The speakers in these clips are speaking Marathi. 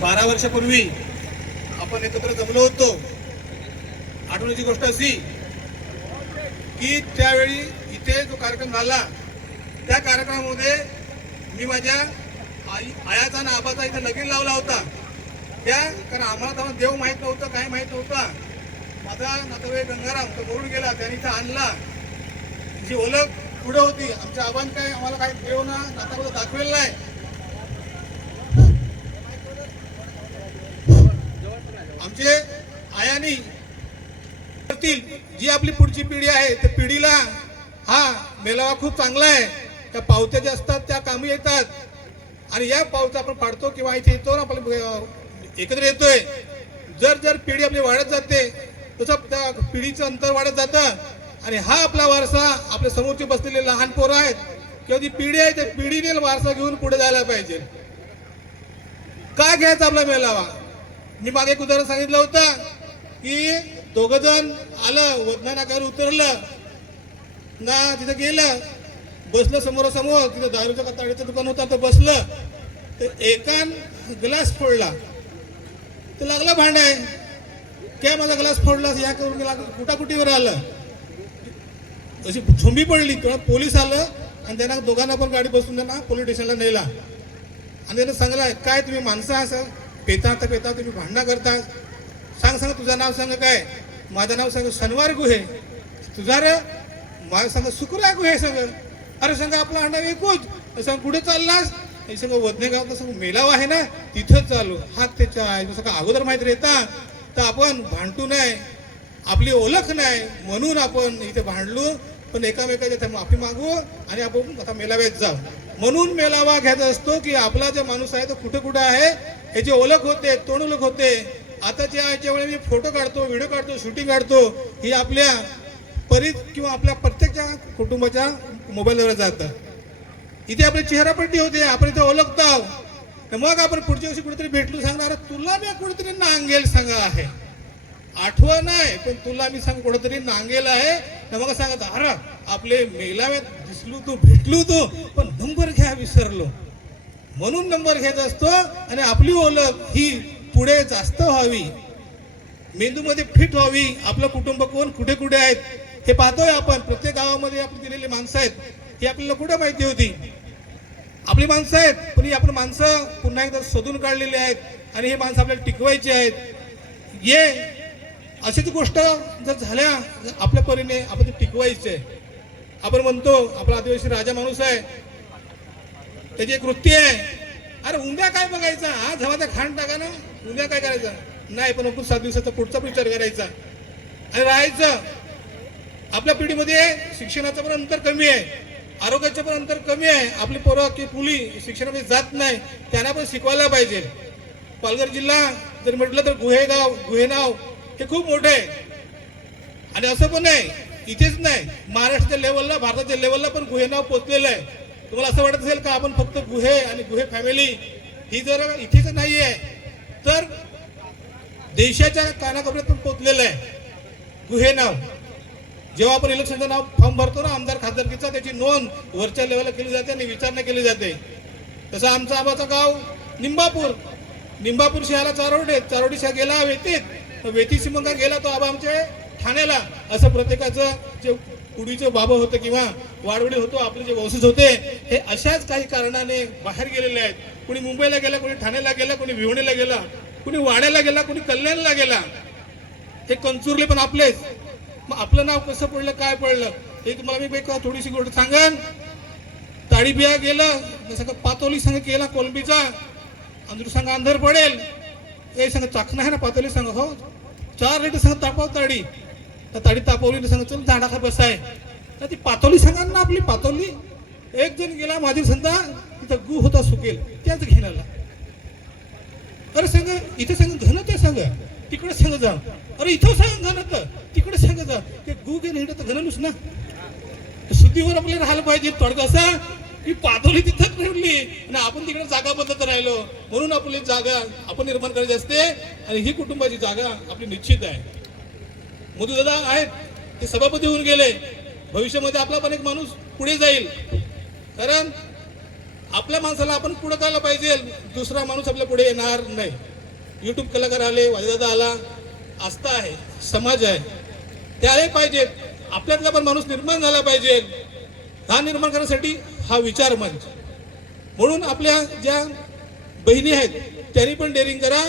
बारा वर्षापूर्वी आपण एकत्र जमलो होतो. आठवण्याची गोष्ट अशी की त्यावेळी इथे जो कार्यक्रम झाला त्या कार्यक्रमामध्ये मी माझ्या आई आयाचा आणि आबाचा इथे लगीन लावला होता. त्या कारण आम्हाला तेव्हा देव माहीत नव्हतं काय माहीत नव्हतं. माझा नातेवाईक गंगाराम तो मरून गेला त्याने इथं आणला. जी ओळख पुढे होती आमच्या आबांनी काय आम्हाला काही देव ना नाताबद्दल दाखवेल नाही. आमचे आयानी करतील जी आपली पुढची पिढी आहे त्या पिढीला हा मेलावा खूप चांगला आहे. त्या पावत्या ज्या असतात त्या कामी येतात. आणि या पावत्या आपण पाडतो किंवा इथे येतो ना आपण एकत्र येतोय. जर जर पिढी आपली वाढत जाते तसं त्या पिढीचं अंतर वाढत जातं. आणि हा आपला वारसा आपल्या समोरचे बसलेले लहान पोरं आहेत किंवा जी पिढी आहे त्या पिढीने वारसा घेऊन पुढे जायला पाहिजे. का घ्यायचा आपला मेलावा? मी मागे एक उदाहरण सांगितलं होतं की दोघ जण आलं वजना उतरलं ना तिथं गेलं बसलं समोरासमोर तिथं दारूच्या ताडीचं दुकान होतं तर बसलं तर एकान ग्लास फोडला. तर लागला भांडाय काय माझा ग्लास फोडला? या करून गेला कुटाकुटीवर आलं. अशी झोंबी पडली तेव्हा पोलीस आलं आणि त्यांना दोघांना पण गाडी बसून त्यांना पोलीस स्टेशनला नेला. आणि त्यानं सांगला काय तुम्ही माणसं असं पेता तर पेता तुम्ही भांडणं करता सांग सांग तुझं नाव सांग काय? माझं नाव सांग शनिवार गुहे. तुझा रे माझं सांग शुक्रवार गुहे सगळं अरे सांगा आपला अंडा एकूच सांग कुठे चाललास. हे सांग वदने गाव तर सांग मेलाव आहे ना तिथंच चालू. हात त्याच्या आहे सगळं अगोदर माहीत रेता तर आपण भांडतो नाही. आपली ओळख नाही. म्हणून आपण इथे भांडलो. पण एकामेकाच्या त्या माफी मागू आणि आपण आता मेलाव्यात जाऊ. म्हणून मेलावा घ्यायचा असतो की आपला जो माणूस आहे तो कुठे कुठे आहे याची ओळख होते तोंड ओळख होते आताच्या याच्या वेळी मी फोटो काढतो व्हिडिओ काढतो शूटिंग काढतो ही आपल्या परीत किंवा आपल्या प्रत्येकच्या कुटुंबाच्या मोबाईलवर जातं. इथे आपली चेहरापट्टी होते आपण इथे ओळखतो. तर मग आपण पुढच्या वर्षी कुठेतरी भेटलो सांगणार तुला मी कुठेतरी नांगेल सांगा आहे. आठवण आहे पण तुला मी सांग कुठेतरी नांगेल आहे तर मग सांगत अरे आपले मेलाव्यात दिसलो तो भेटलो तो पण नंबर घ्या विसरलो. म्हणून नंबर घ्यायचा असतो आणि आपली ओळख ही पुढे जास्त व्हावी. मेंदूमध्ये फिट व्हावी. आपलं कुटुंब कोण कुठे कुठे आहेत हे पाहतोय आपण. प्रत्येक गावामध्ये आपण दिलेली माणसं आहेत ही आपल्याला कुठे माहिती होती? आपली माणसं आहेत पण ही आपण माणसं पुन्हा एकदा शोधून काढलेली आहेत आणि हे माणसं आपल्याला टिकवायची आहेत. ये अशीच गोष्ट जर झाल्या आपल्या परीने आपण ते टिकवायचे. आपण म्हणतो आपला आदिवासी राजा माणूस आहे. त्याची एक वृत्ती आहे. अरे उद्या काय बघायचा? हा झवाचा खाण टाका ना. उद्या काय करायचं? नाही पण आपण सात दिवसाचा पुढचा विचार करायचा. आणि राहायचं. आपल्या पिढीमध्ये शिक्षणाचं पण अंतर कमी आहे. आरोग्याचं पण अंतर कमी आहे. आपली पोरं की मुली शिक्षणामध्ये जात नाही त्यांना पण शिकवायला पाहिजे. पालघर जिल्हा जर म्हटलं तर गुहेगाव गुहेनाव हे खूप मोठं आहे. आणि असं पण नाही इथेच नाही महाराष्ट्राच्या लेवलला भारताच्या लेवलला पण गुहेनाव पोचलेलं आहे. तुम्हाला असं वाटत असेल का आपण फक्त गुहे आणि गुहे फॅमिली ही जर इथेच नाही आहे तर देशाच्या कानाकोपऱ्यात पण पोचलेलं आहे. गुहे नाव. जेव्हा आपण इलेक्शनचं नाव फॉर्म भरतो ना आमदार खासदारकीचा त्याची नोंद वरच्या लेवलला केली जाते आणि विचारणा केली जाते. तसं आमचा आबाचं गाव निंबापूर. निंबापूर शहराला चारोडे चारोडी शहर गेला वेतीत वेती सिमंगा गेला तो आबा आमचे ठाण्याला. असं प्रत्येकाचं जे कुडीचं बाबा होतं किंवा वाडवडी होतो आपले जे वंशज होते हे अशाच काही कारणाने बाहेर गेलेले आहेत. कुणी मुंबईला गेला कोणी ठाण्याला गेला कोणी भिवणीला गेला कुणी वाड्याला गेला कोणी कल्याणला गेला. हे कंचुरले पण आपलेच. मग आपलं नाव कसं पडलं काय पडलं? हे तुम्हाला मी एक थोडीशी गोष्ट सांगन. ताळीबिया गेलं जसं का पातोली संघ केला कोलंबीचा. अंधरू संघ अंधार पडेल. हे संघ चाखणं आहे ना पातोली संघ? हो. चार लिटर संघ तापाव ताडी. तर ताडी तापवली संघ चल झाडाखा बसाय. तर ती पातोली सांगा ना आपली पातोली. एक जण गेला माझी संधा तिथं गु होता सुकेल त्याच घेण्याला. अरे सांग इथे सांग घन ते सांग. तिकडे सांग जा. अरे इथं सांग घन तर. तिकडे सांग जा. ते गु गे नाही तर घनलूच ना. शुद्धीवर आपल्याला राहायला पाहिजे थोडं ही पादोली पातोली तिथंच ठेवली आणि आपण तिकडे जागा बदलत राहिलो. म्हणून आपली जागा आपण निर्माण करायची असते आणि ही कुटुंबाची जागा आपली निश्चित आहे. मधुदादा आहेत. ते सभापती होऊन गेले. भविष्यामध्ये आपला पण एक माणूस पुढे जाईल. कारण आपल्या माणसाला आपण पुढे जायला पाहिजे. दुसरा माणूस आपल्या पुढे येणार नाही. युट्यूब कलाकार आले वाजेदादा आला. आस्था आहे समाज आहे. ते आले पाहिजेत आपल्यातला पण माणूस निर्माण झाला पाहिजे. हा निर्माण करण्यासाठी हा विचार मंच. म्हणून आपल्या ज्या बहिणी आहेत त्यांनी पण डेअरिंग करा.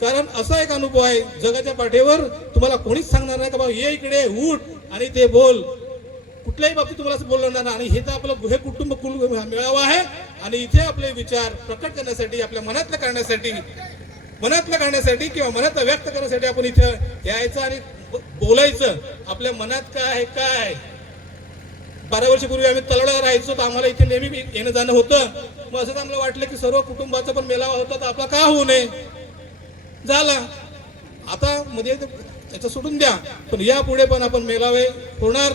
कारण असा एक अनुभव आहे जगाच्या पाठीवर तुम्हाला कोणीच सांगणार नाही का बाबा ये इकडे उठ आणि ते बोल. कुठल्याही बाबतीत तुम्हाला असं बोलणार नाही. आणि हे तर आपलं गुहे कुटुंब कुल मिळावा आहे. आणि इथे आपले विचार प्रकट करण्यासाठी आपल्या मनातलं करण्यासाठी मनातलं करण्यासाठी किंवा मनात व्यक्त करण्यासाठी आपण इथं यायचं आणि बोलायचं. आपल्या मनात काय आहे काय आहे? बारा वर्षापूर्वी आम्ही तलवड्यावर राहायचो तर आम्हाला इथे नेहमी येणं जाणं होतं. मग असंच आम्हाला वाटलं की सर्व कुटुंबाचा पण मेलावा होता तर आपला का होऊ नये? झाला. आता मध्ये त्याचं सोडून द्या. पण यापुढे पण आपण मेलावे होणार.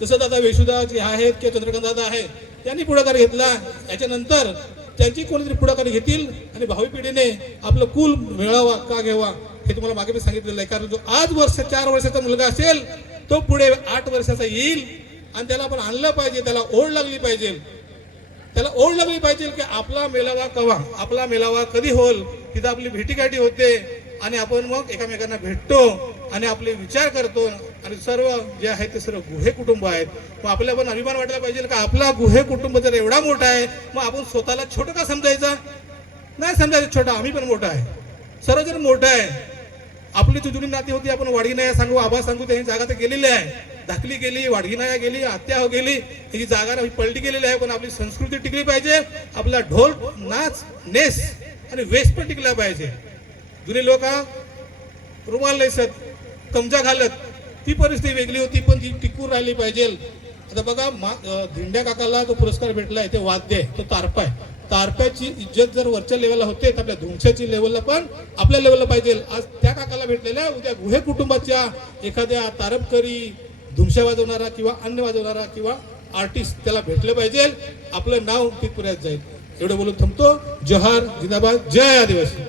जसं दादा वेशुदा जे आहेत किंवा चंद्रकांत दादा आहे त्यांनी पुढाकार घेतला. याच्यानंतर त्यांची कोणीतरी पुढाकार घेतील आणि भावी पिढीने आपलं कुल मिळावा का घ्यावा हे तुम्हाला मागे मी सांगितलेलं आहे. कारण जो आज वर्ष चार वर्षाचा मुलगा असेल तो पुढे आठ वर्षाचा येईल. आणि त्याला आपण आणलं पाहिजे त्याला ओढ लागली पाहिजे. त्याला ओढ लागली पाहिजे की आपला मेलावा कवा? आपला मेलावा कधी होईल तिथं आपली भेटीगाठी होते आणि आपण मग एकामेकांना भेटतो आणि आपले विचार करतो आणि सर्व जे आहे ते सर्व गुहे कुटुंब आहेत. मग आपल्याला पण अभिमान वाटला पाहिजे का आपला गुहे कुटुंब जर एवढा मोठा आहे मग आपण स्वतःला छोटं का समजायचा? नाही समजायचं छोटा आम्ही पण मोठा आहे. सर्वजण मोठं आहे. आपली जी जुनी नाती होती आपण वाढी नाही सांगू आबा सांगू त्यांनी जागा तर गेलेली आहे. धाकली गेली वाडगी गेली आत्या हो गेली ही जागा पलटी गेलेली आहे पण आपली संस्कृती टिकली पाहिजे आपला ढोल नाच नेस आणि वेश पण टिकला पाहिजे. जुने लोक रुमाल नेसत कमजा घालत ती परिस्थिती वेगळी होती पण ती टिकून राहिली पाहिजे. आता बघा मा धिंड्या काकाला जो पुरस्कार भेटला ते वाद्य आहे तो तारपा आहे. तारप्याची इज्जत जर वरच्या लेवलला होते तर आपल्या धुमशाची लेवलला पण आपल्या लेवलला पाहिजे. आज त्या काकाला भेटलेल्या उद्या गुहे कुटुंबाच्या एखाद्या तारपकरी धुमशा वाजवणारा किंवा अन्य वाजवणारा किंवा आर्टिस्ट त्याला भेटलं पाहिजे. आपलं नाव तिथपर्यंत जाईल. एवढं बोलून थांबतो. जहार जिंदाबाद. जय आदिवासी.